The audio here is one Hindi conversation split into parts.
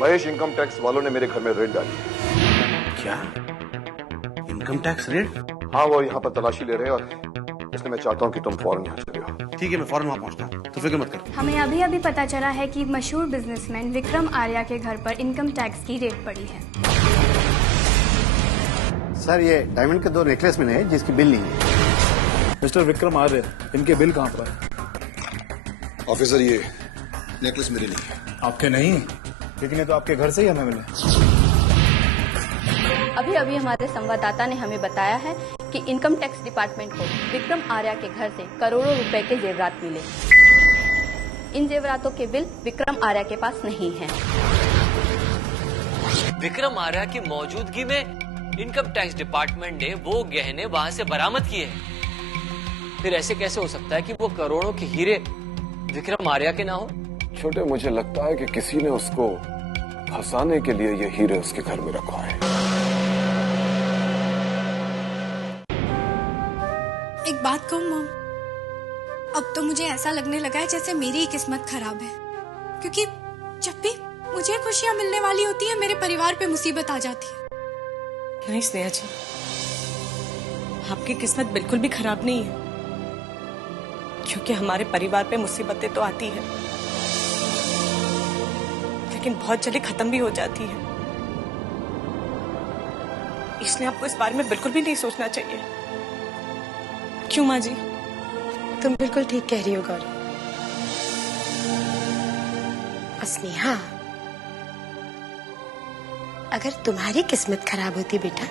महेश, इनकम टैक्स वालों ने मेरे घर में रेड डाली है। क्या? Income tax raid? हाँ, वो यहाँ पर तलाशी ले रहे हैं और इसलिए मैं चाहता हूँ कि तुम फौरन यहाँ चले आओ। ठीक है, मैं फौरन वहाँ पहुँचता हूँ, तो फिक्र मत कर। हमें अभी अभी पता चला है कि मशहूर बिजनेसमैन विक्रम आर्या के घर पर इनकम टैक्स की रेड पड़ी है। सर, ये डायमंड के 2 नेकलेस मिले हैं जिसकी बिल नहीं है। मिस्टर विक्रम आर्य, इनके बिल कहाँ पर है? ऑफिसर, ये नेकलेस मेरे नहीं है। आपके नहीं, लेकिन ये तो आपके घर से ही हमें मिले। अभी अभी हमारे संवाददाता ने हमें बताया है कि इनकम टैक्स डिपार्टमेंट को विक्रम आर्या के घर से करोड़ों रुपए के जेवरात मिले। इन जेवरातों के बिल विक्रम आर्या के पास नहीं है। विक्रम आर्या की मौजूदगी में इनकम टैक्स डिपार्टमेंट ने वो गहने वहां से बरामद किए हैं। फिर ऐसे कैसे हो सकता है कि वो करोड़ों के हीरे विक्रम आर्या के ना हो? छोटे, मुझे लगता है कि किसी ने उसको फंसाने के लिए ये हीरे उसके घर में रखवाए हैं। एक बात कहूँ मॉम, अब तो मुझे ऐसा लगने लगा है जैसे मेरी ही किस्मत खराब है, क्योंकि जब भी मुझे खुशियां मिलने वाली होती है मेरे परिवार पे मुसीबत आ जाती है। नहीं स्नेहा जी, आपकी किस्मत बिल्कुल भी खराब नहीं है, क्योंकि हमारे परिवार पे मुसीबतें तो आती है लेकिन बहुत जल्दी खत्म भी हो जाती है। इसलिए आपको इस बारे में बिल्कुल भी नहीं सोचना चाहिए। क्यों माँ जी? तुम बिल्कुल ठीक कह रही हो गौरव। स्नेहा, अगर तुम्हारी किस्मत खराब होती बेटा,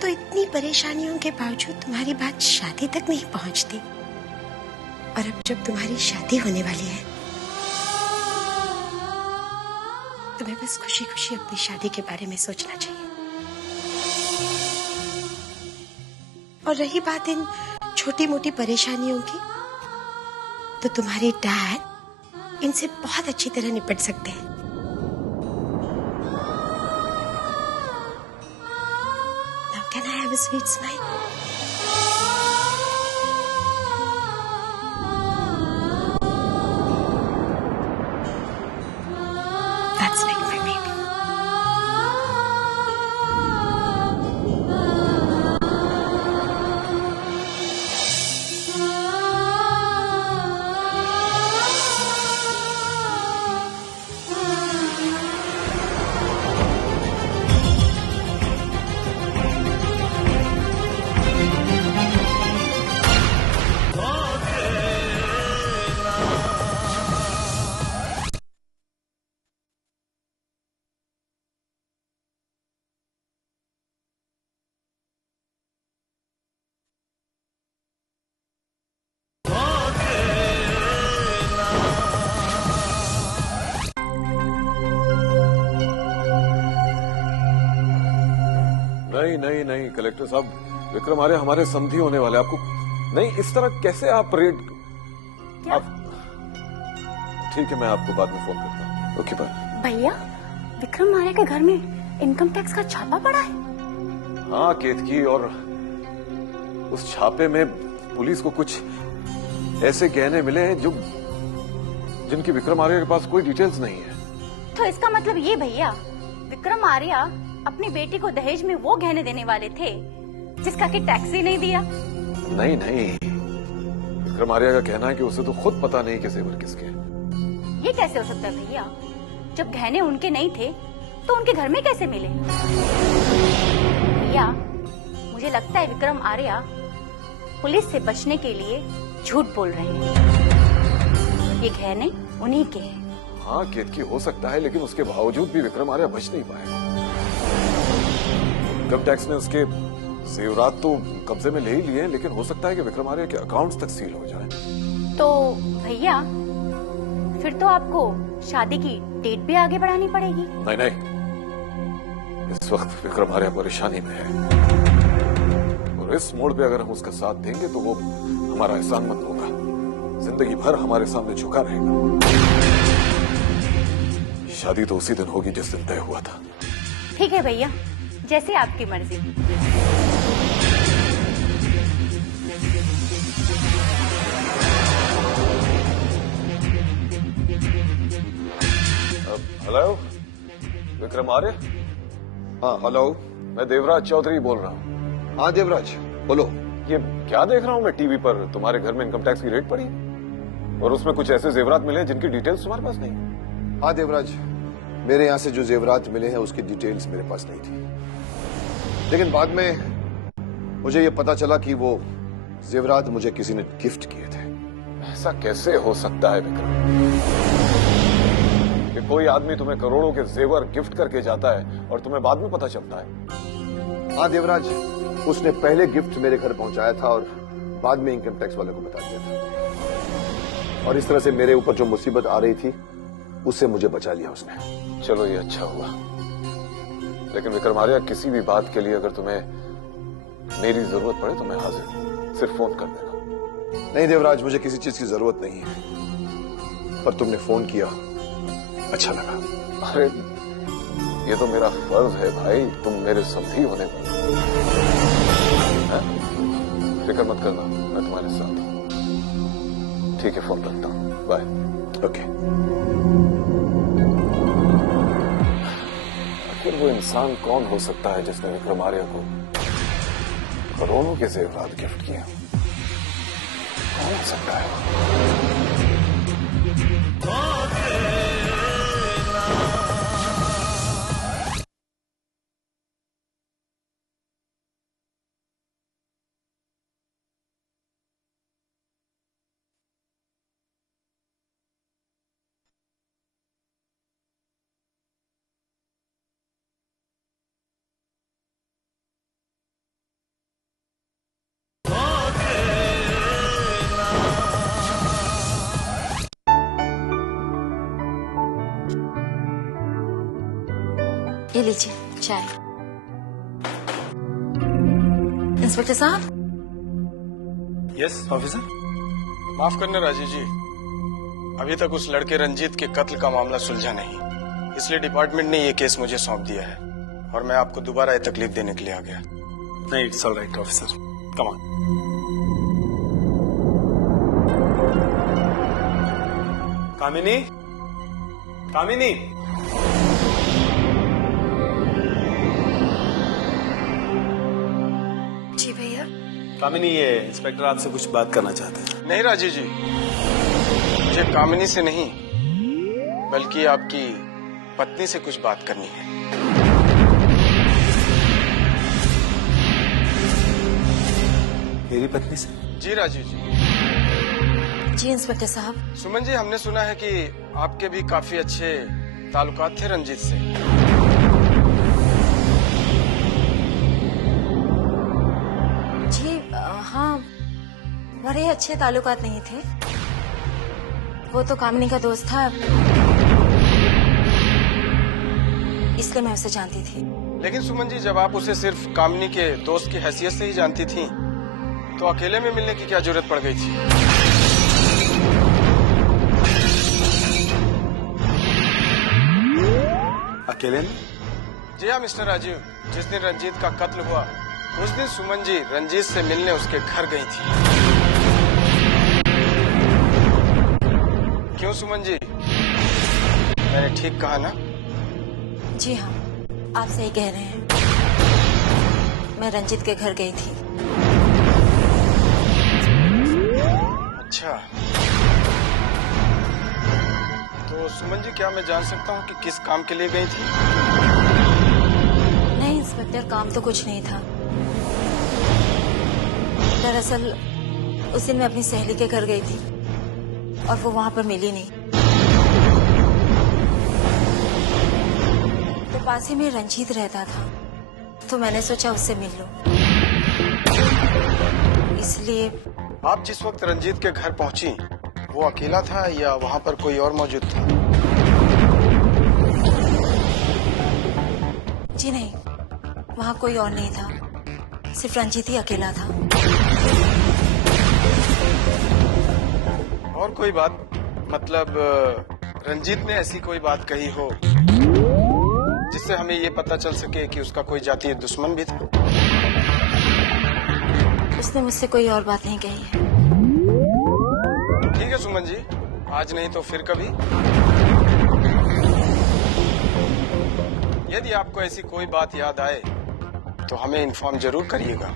तो इतनी परेशानियों के बावजूद तुम्हारी बात शादी तक नहीं पहुंचती। और अब जब तुम्हारी शादी होने वाली है, तुम्हें बस खुशी खुशी अपनी शादी के बारे में सोचना चाहिए। और रही बात इन छोटी मोटी परेशानियों की, तो तुम्हारे डैड इनसे बहुत अच्छी तरह निपट सकते हैं। Now can I have a sweet smile? That's like my baby. नहीं नहीं नहीं कलेक्टर साहब, विक्रम आर्य हमारे समधी होने वाले। आपको नहीं, इस तरह कैसे आप रेड? आप ठीक है, मैं आपको बाद में फोन करता हूँ। Okay bye. भैया, विक्रम आर्या के घर में इनकम टैक्स का छापा पड़ा है। हाँ केतकी, और उस छापे में पुलिस को कुछ ऐसे गहने मिले हैं जो जिनकी विक्रम आर्या के पास कोई डिटेल्स नहीं है। तो इसका मतलब ये भैया, विक्रम आर्या अपनी बेटी को दहेज में वो गहने देने वाले थे जिसका कि टैक्स ही नहीं दिया। नहीं नहीं, विक्रम आर्या का कहना है कि उसे तो खुद पता नहीं कि जेवर किसके। ये कैसे हो सकता है भैया? जब गहने उनके नहीं थे तो उनके घर में कैसे मिले? भैया, मुझे लगता है विक्रम आर्या पुलिस से बचने के लिए झूठ बोल रहे हैं। ये गहने उन्हीं के हैं। हाँ केतकी, हो सकता है, लेकिन उसके बावजूद भी विक्रम आर्या बच नहीं पाएगा। इनकम टैक्स ने उसके जेवरात तो कब्जे में ले ही लिए, लेकिन हो सकता है कि विक्रम आर्या के अकाउंट्स तक सील हो जाए। तो भैया, फिर तो आपको शादी की डेट भी आगे बढ़ानी पड़ेगी। नहीं नहीं, इस वक्त विक्रम आर्या परेशानी में है, और इस मोड़ पे अगर हम उसका साथ देंगे तो वो हमारा एहसानमंद होगा, जिंदगी भर हमारे सामने झुका रहेगा। शादी तो उसी दिन होगी जिस दिन तय हुआ था। ठीक है भैया, जैसे आपकी मर्जी। हेलो, विक्रम आर्य? हाँ हेलो, मैं देवराज चौधरी बोल रहा हूँ। हाँ देवराज बोलो। ये क्या देख रहा हूँ मैं टीवी पर, तुम्हारे घर में इनकम टैक्स की रेड पड़ी और उसमें कुछ ऐसे जेवरात मिले जिनकी डिटेल्स तुम्हारे पास नहीं। हाँ देवराज, मेरे यहाँ से जो जेवरात मिले हैं उसकी डिटेल्स मेरे पास नहीं थी, लेकिन बाद में मुझे ये पता चला कि वो जेवरात मुझे किसी ने गिफ्ट किए थे। ऐसा कैसे हो सकता है विक्रम कि कोई आदमी तुम्हें करोड़ों के जेवर गिफ्ट करके जाता है और तुम्हें बाद में पता चलता है? हाँ देवराज, उसने पहले गिफ्ट मेरे घर पहुंचाया था और बाद में इनकम टैक्स वाले को बता दिया था, और इस तरह से मेरे ऊपर जो मुसीबत आ रही थी उससे मुझे बचा लिया उसने। चलो ये अच्छा हुआ, लेकिन विक्रम आर्या, किसी भी बात के लिए अगर तुम्हें मेरी जरूरत पड़े तो मैं हाजिर हूं, सिर्फ फोन कर देना। नहीं देवराज, मुझे किसी चीज की जरूरत नहीं है, पर तुमने फोन किया अच्छा लगा। अरे ये तो मेरा फर्ज है भाई, तुम मेरे समधी होने पर। फिक्र मत करना, मैं तुम्हारे साथ हूं। ठीक है, फोन रखता हूं, बाय। ओके। आखिर वो इंसान कौन हो सकता है जिसने विक्रम आर्य को करोड़ों के जेवरात गिफ्ट किए? कौन हो सकता है? ये लीजिए चाय। इंस्पेक्टर साहब। Yes officer. माफ करना राजीव जी, अभी तक उस लड़के रंजीत के कत्ल का मामला सुलझा नहीं, इसलिए डिपार्टमेंट ने ये केस मुझे सौंप दिया है और मैं आपको दोबारा ये तकलीफ देने के लिए आ गया। नहीं, it's all right officer, come on. Kamini, Kamini. जी भैया। कामिनी, ये इंस्पेक्टर आपसे कुछ बात करना चाहते हैं। नहीं राजीव जी, मुझे कामिनी से नहीं बल्कि आपकी पत्नी से कुछ बात करनी है। मेरी पत्नी से? जी राजीव जी। जी इंस्पेक्टर साहब। सुमन जी, हमने सुना है कि आपके भी काफी अच्छे ताल्लुकात थे रंजीत से। जी हाँ, बड़े अच्छे ताल्लुकात नहीं थे, वो तो कामिनी का दोस्त था, इसलिए मैं उसे जानती थी। लेकिन सुमन जी, जब आप उसे सिर्फ कामिनी के दोस्त की हैसियत से ही जानती थी तो अकेले में मिलने की क्या जरूरत पड़ गई थी? अकेले में? जी हाँ मिस्टर राजीव, जिस दिन रंजीत का कत्ल हुआ उस दिन सुमन जी रंजीत से मिलने उसके घर गई थी। क्यों सुमन जी, मैंने ठीक कहा ना? जी हाँ, आप सही कह रहे हैं, मैं रंजीत के घर गई थी। अच्छा, तो सुमन जी, क्या मैं जान सकता हूँ कि किस काम के लिए गई थी? नहीं इंस्पेक्टर, काम तो कुछ नहीं था। दरअसल उस दिन मैं अपनी सहेली के घर गई थी और वो वहां पर मिली नहीं, तो पास ही में रंजीत रहता था, तो मैंने सोचा उससे मिल लूं, इसलिए। आप जिस वक्त रंजीत के घर पहुंची वो अकेला था या वहां पर कोई और मौजूद था? जी नहीं, वहां कोई और नहीं था, सिर्फ रंजीत ही अकेला था। और कोई बात? मतलब रंजीत ने ऐसी कोई बात कही हो जिससे हमें ये पता चल सके कि उसका कोई जातीय दुश्मन भी था? उसने मुझसे कोई और बात नहीं कही है। ठीक है सुमन जी, आज नहीं तो फिर कभी। यदि आपको ऐसी कोई बात याद आए तो हमें इन्फॉर्म जरूर करिएगा।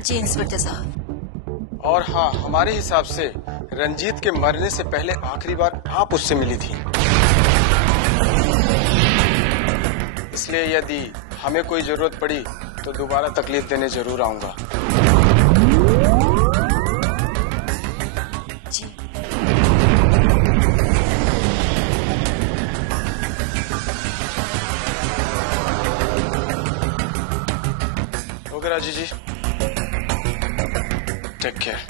जी इंस्पेक्टर साहब। और हाँ, हमारे हिसाब से रंजीत के मरने से पहले आखिरी बार आप उससे मिली थी, इसलिए यदि हमें कोई जरूरत पड़ी तो दोबारा तकलीफ देने जरूर आऊंगा। Okay Raju ji, take care.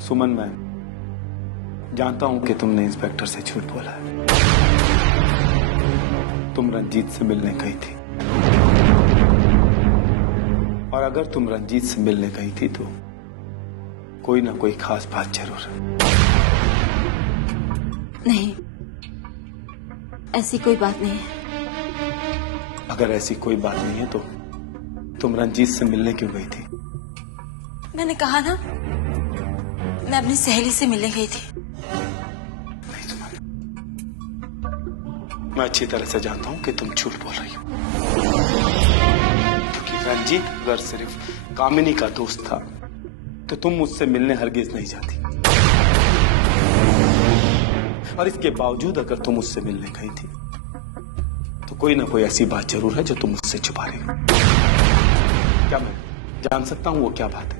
सुमन, मैं जानता हूं कि तुमने इंस्पेक्टर से झूठ बोला है। तुम रंजीत से मिलने गई थी, और अगर तुम रंजीत से मिलने गई थी तो कोई ना कोई खास बात जरूर है। नहीं, ऐसी कोई बात नहीं है। अगर ऐसी कोई बात नहीं है तो तुम रंजीत से मिलने क्यों गई थी? मैंने कहा ना, मैं अपनी सहेली से मिलने गई थी। नहीं सुमन, मैं अच्छी तरह से जानता हूं कि तुम झूठ बोल रही हो, क्योंकि रंजीत अगर सिर्फ कामिनी का दोस्त था तो तुम मुझसे मिलने हरगिज नहीं जाती, और इसके बावजूद अगर तुम मुझसे मिलने गई थी तो कोई ना कोई ऐसी बात जरूर है जो तुम मुझसे छुपा रही हो। क्या मैं जान सकता हूं वो क्या बात है?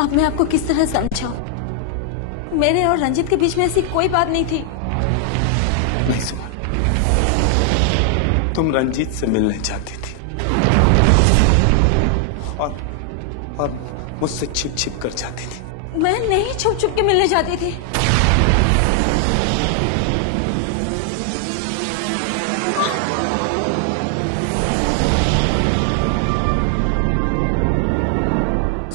अब मैं आपको किस तरह समझाऊं? मेरे और रंजीत के बीच में ऐसी कोई बात नहीं थी। नहीं सुमन, तुम रंजीत से मिलने चाहती थी और मुझसे छिप छिप कर जाती थी। मैं नहीं छुप छुप के मिलने जाती थी।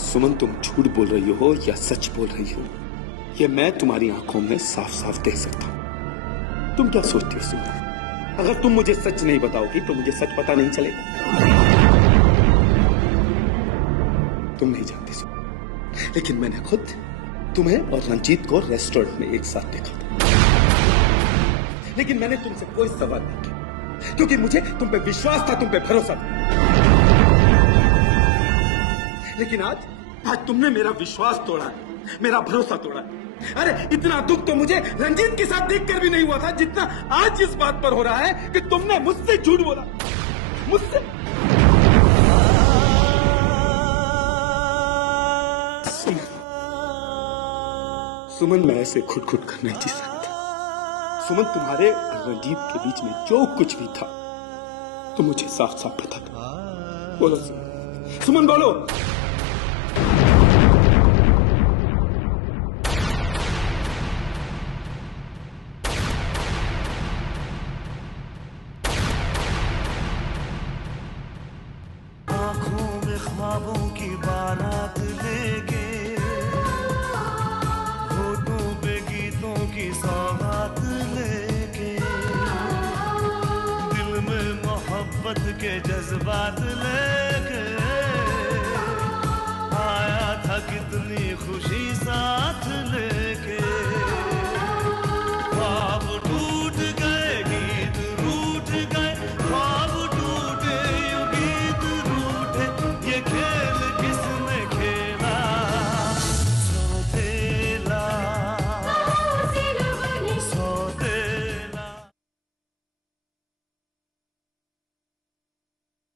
सुमन, तुम झूठ बोल रही हो या सच बोल रही हो, ये मैं तुम्हारी आंखों में साफ साफ देख सकता हूं। तुम क्या सोचती हो सुमन? अगर तुम मुझे सच नहीं बताओगी तो मुझे सच पता नहीं चलेगा। तुम नहीं जानती सुमन, लेकिन मैंने खुद तुम्हें और रंजीत को रेस्टोरेंट में एक साथ देखा था, लेकिन मैंने तुमसे कोई सवाल नहीं किया क्योंकि मुझे तुम पे विश्वास था, तुम पे भरोसा था। लेकिन आज तुमने मेरा विश्वास तोड़ा, मेरा भरोसा तोड़ा। अरे इतना दुख तो मुझे रंजीत के साथ देखकर भी नहीं हुआ था जितना आज इस बात पर हो रहा है कि तुमने मुझसे झूठ बोला। मुझसे सुमन, मैं ऐसे खुद कर नहीं जी सकता। सुमन, तुम्हारे और रंजीत के बीच में जो कुछ भी था तो मुझे साफ साफ पता था। बोलो सुमन, सुमन बोलो। आंखों में ख्वाबों की बारात लेके, होठों पे गीतों की सौगात लेके, दिल में मोहब्बत के जज्बात लेके आया था कितनी खुशी सा